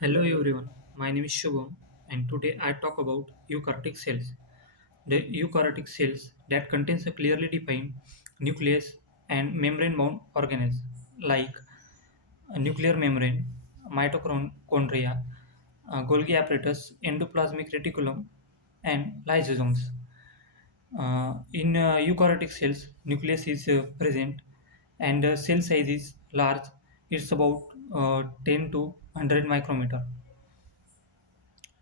Hello everyone, my name is Shubham and today I talk about eukaryotic cells. The eukaryotic cells that contains a clearly defined nucleus and membrane-bound organelles like a nuclear membrane, mitochondria, Golgi apparatus, endoplasmic reticulum, and lysosomes. In eukaryotic cells, nucleus is present and the cell size is large. It's about 10 to 100 micrometer.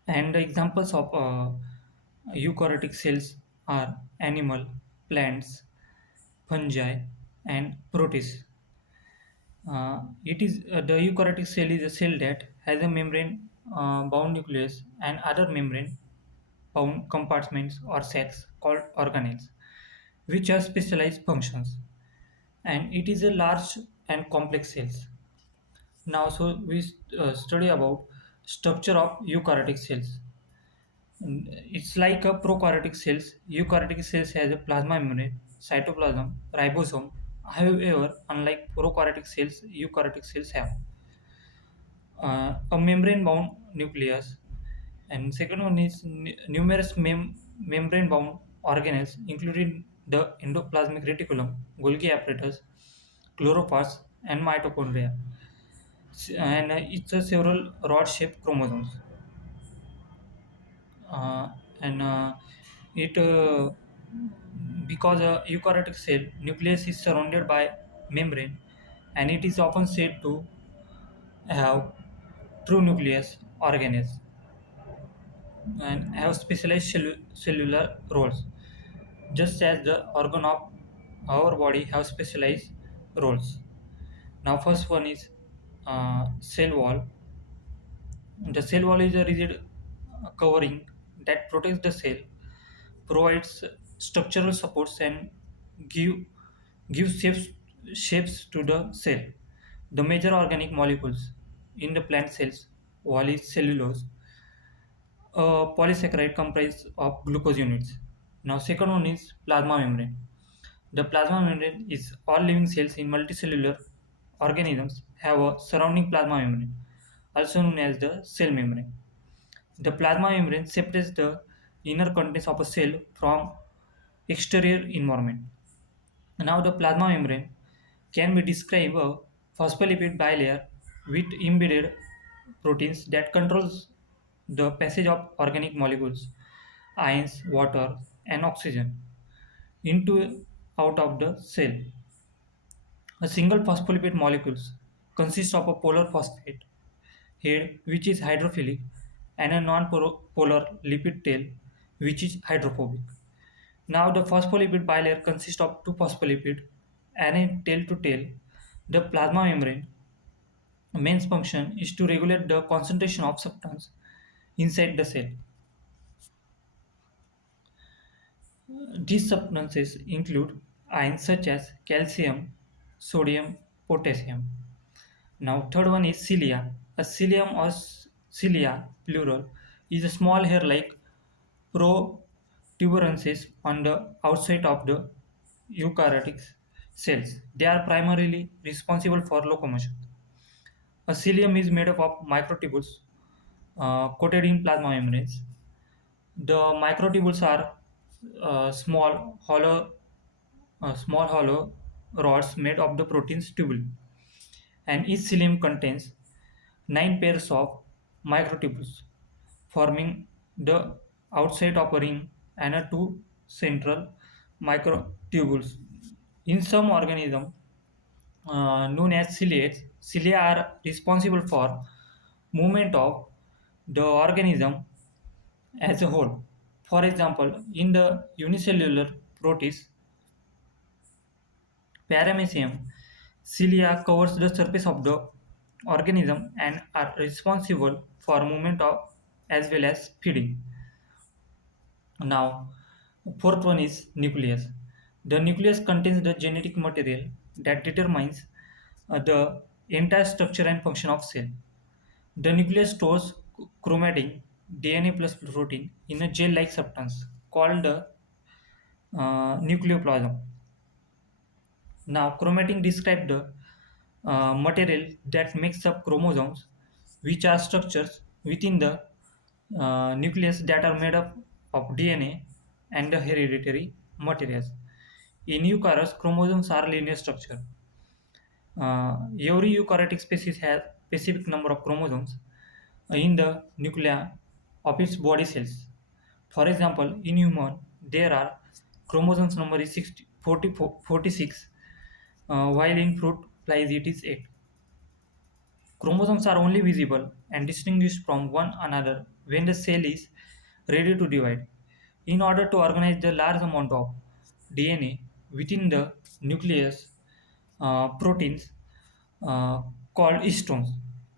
And the examples of eukaryotic cells are animal, plants, fungi, and protists. The eukaryotic cell is a cell that has a membrane bound nucleus and other membrane bound compartments or sacs called organelles, which have specialized functions. And it is a large and complex cells. Now, so we study about structure of eukaryotic cells. It's like a prokaryotic cells. Eukaryotic cells has a plasma membrane, cytoplasm, ribosome. However, unlike prokaryotic cells, eukaryotic cells have a membrane-bound nucleus, and second one is numerous membrane-bound organelles, including the endoplasmic reticulum, Golgi apparatus, chloroplasts, and mitochondria. And it's a several rod-shaped chromosomes. And it Because a eukaryotic cell nucleus is surrounded by membrane, and it is often said to have true nucleus organelles and have specialized cellular roles, just as the organ of our body have specialized roles. Now first one is cell wall. The cell wall is a rigid covering that protects the cell, provides structural supports, and give gives shapes to the cell. The major organic molecules in the plant cells wall is cellulose, a polysaccharide comprised of glucose units. Now second one is plasma membrane. The plasma membrane is all living cells in multicellular organisms have a surrounding plasma membrane, also known as the cell membrane. The plasma membrane separates the inner contents of a cell from exterior environment. Now the plasma membrane can be described a phospholipid bilayer with embedded proteins that controls the passage of organic molecules, ions, water, and oxygen into out of the cell. A single phospholipid molecules consists of a polar phosphate head which is hydrophilic and a non-polar lipid tail which is hydrophobic. Now the phospholipid bilayer consists of two phospholipids and a tail to tail. The plasma membrane main function is to regulate the concentration of substance inside the cell. These substances include ions such as calcium, sodium, potassium. Now third one is cilia. A cilium or cilia plural is a small hair-like protuberances on the outside of the eukaryotic cells. They are primarily responsible for locomotion. A cilium is made up of microtubules coated in plasma membranes. The microtubules are small hollow rods made of the protein's tubule, and each cilium contains 9 pairs of microtubules, forming the outside of a ring and a two central microtubules. In some organisms, known as ciliates, cilia are responsible for movement of the organism as a whole. For example, in the unicellular protist paramecium, cilia covers the surface of the organism and are responsible for movement of as well as feeding. Now, fourth one is nucleus. The nucleus contains the genetic material that determines the entire structure and function of cell. The nucleus stores chromatin, DNA plus protein in a gel-like substance called the nucleoplasm. Now, chromatin describes the material that makes up chromosomes. which are structures within the nucleus that are made up of DNA and the hereditary materials. In eukaryotes, chromosomes are linear structure. Every eukaryotic species has specific number of chromosomes in the nuclei of its body cells. For example, in human, there are chromosomes number is 60, 46, while in fruit flies it is 8. Chromosomes are only visible and distinguished from one another when the cell is ready to divide. In order to organize the large amount of DNA within the nucleus, proteins uh, called histones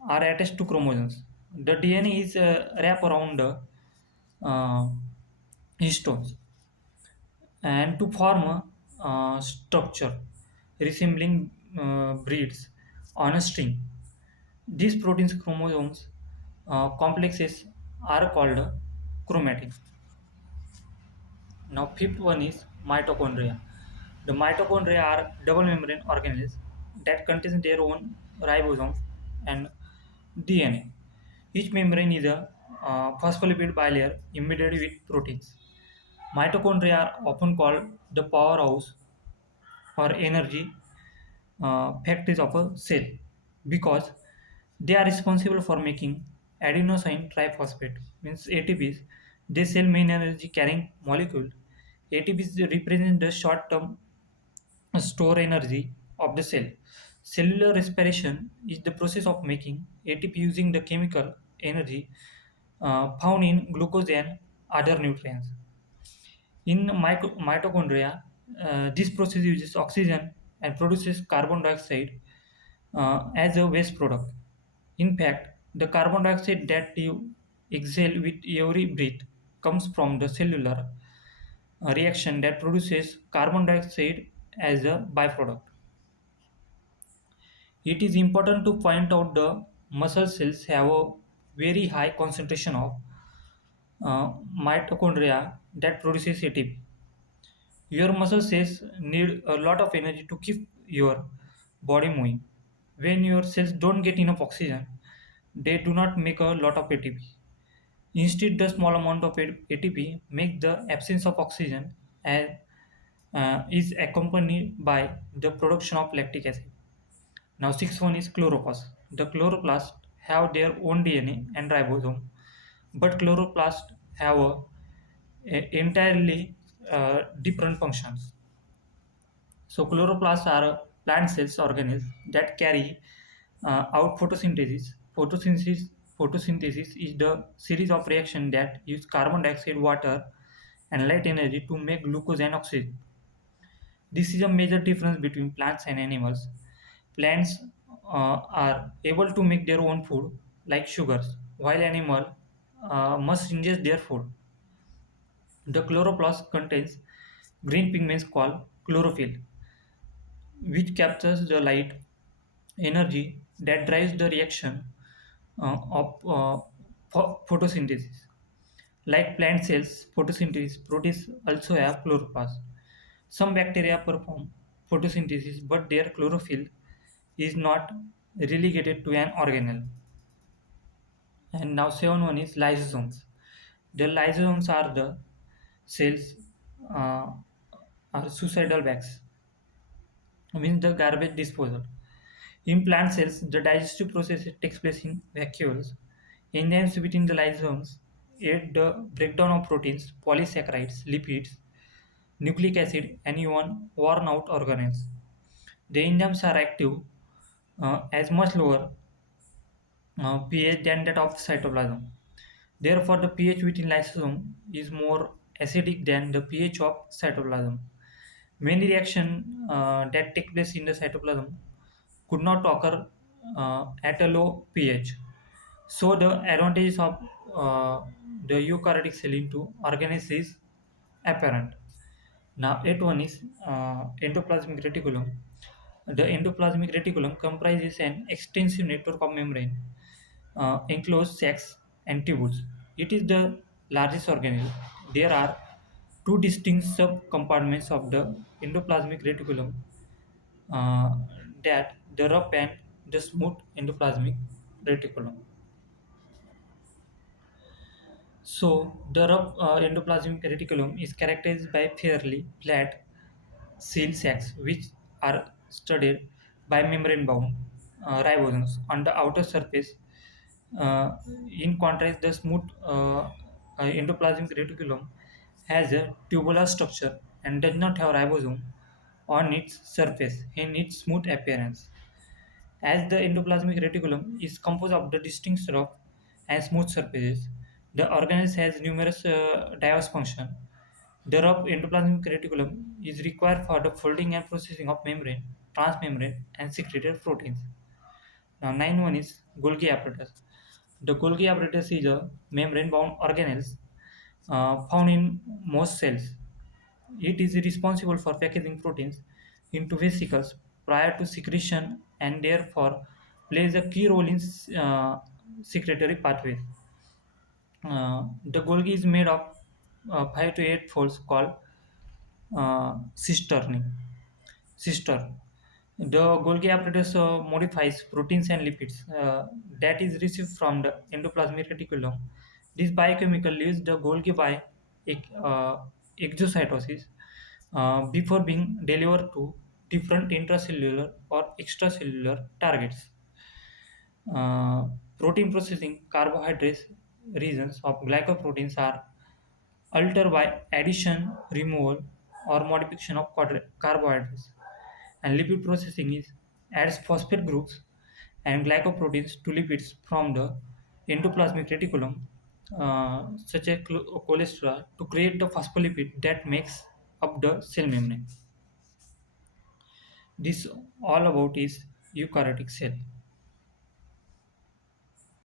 are attached to chromosomes. The DNA is wrapped around the uh, histones and to form a structure resembling beads on a string. These proteins chromosomes complexes are called chromatin. Now fifth one is mitochondria. The mitochondria are double membrane organelles that contain their own ribosomes and DNA. Each membrane is a phospholipid bilayer embedded with proteins. Mitochondria are often called the powerhouse or energy factories of a cell because they are responsible for making adenosine triphosphate means ATPs. They cell main energy carrying molecule. ATPs represent the short term store energy of the cell. Cellular respiration is the process of making ATP using the chemical energy found in glucose and other nutrients. In mitochondria, this process uses oxygen and produces carbon dioxide as a waste product. In fact, the carbon dioxide that you exhale with every breath comes from the cellular reaction that produces carbon dioxide as a byproduct. It is important to point out the muscle cells have a very high concentration of mitochondria that produces ATP. Your muscle cells need a lot of energy to keep your body moving. When your cells don't get enough oxygen, they do not make a lot of ATP. Instead, the small amount of ATP makes the absence of oxygen and is accompanied by the production of lactic acid. Now, sixth one is chloroplast. The chloroplast have their own DNA and ribosome, but chloroplast have entirely different functions. So chloroplasts are plant cells organisms that carry out photosynthesis. Photosynthesis is the series of reactions that use carbon dioxide, water, and light energy to make glucose and oxygen. This is a major difference between plants and animals. Plants are able to make their own food, like sugars, while animal must ingest their food. The chloroplast contains green pigments called chlorophyll, which captures the light energy that drives the reaction of photosynthesis. Like plant cells, photosynthesis proteins also have chloroplast. Some bacteria perform photosynthesis, but their chlorophyll is not relegated to an organelle. And now, seven one is lysosomes. The lysosomes are the cells uh, are suicidal bags, means the garbage disposal. In plant cells, the digestive process takes place in vacuoles. Enzymes within the lysosomes aid the breakdown of proteins, polysaccharides, lipids, nucleic acid, and even worn out organelles. The enzymes are active as much lower pH than that of cytoplasm. Therefore, the pH within lysosome is more acidic than the pH of cytoplasm. Many reactions that take place in the cytoplasm could not occur at a low pH. So the advantages of the eukaryotic cell into organisms is apparent. Now, eighth one is endoplasmic reticulum. The endoplasmic reticulum comprises an extensive network of membrane, enclosed sacs, and tubules. It is the largest organism. There are two distinct subcompartments of the endoplasmic reticulum, uh, that the rough and the smooth endoplasmic reticulum. So the rough endoplasmic reticulum is characterized by fairly flat seal sacs which are studded by membrane-bound ribosomes on the outer surface. Uh, in contrast, the smooth endoplasmic reticulum has a tubular structure and does not have ribosome on its surface in its smooth appearance. As the endoplasmic reticulum is composed of the distinct rough and smooth surfaces, the organism has numerous diverse functions. The rough endoplasmic reticulum is required for the folding and processing of membrane, transmembrane, and secreted proteins. Now, 9.1 is Golgi apparatus. The Golgi apparatus is a membrane-bound organelle found in most cells. It is responsible for packaging proteins into vesicles prior to secretion and therefore plays a key role in secretory pathways. The Golgi is made of 5 to 8 folds called cisterning. Cister. The Golgi apparatus modifies proteins and lipids that is received from the endoplasmic reticulum. This biochemical leaves the Golgi by exocytosis before being delivered to different intracellular or extracellular targets. Protein processing carbohydrates regions of glycoproteins are altered by addition, removal, or modification of carbohydrates. And lipid processing is adds phosphate groups and glycoproteins to lipids from the endoplasmic reticulum, such as cholesterol, to create the phospholipid that makes up the cell membrane. This all about is eukaryotic cell.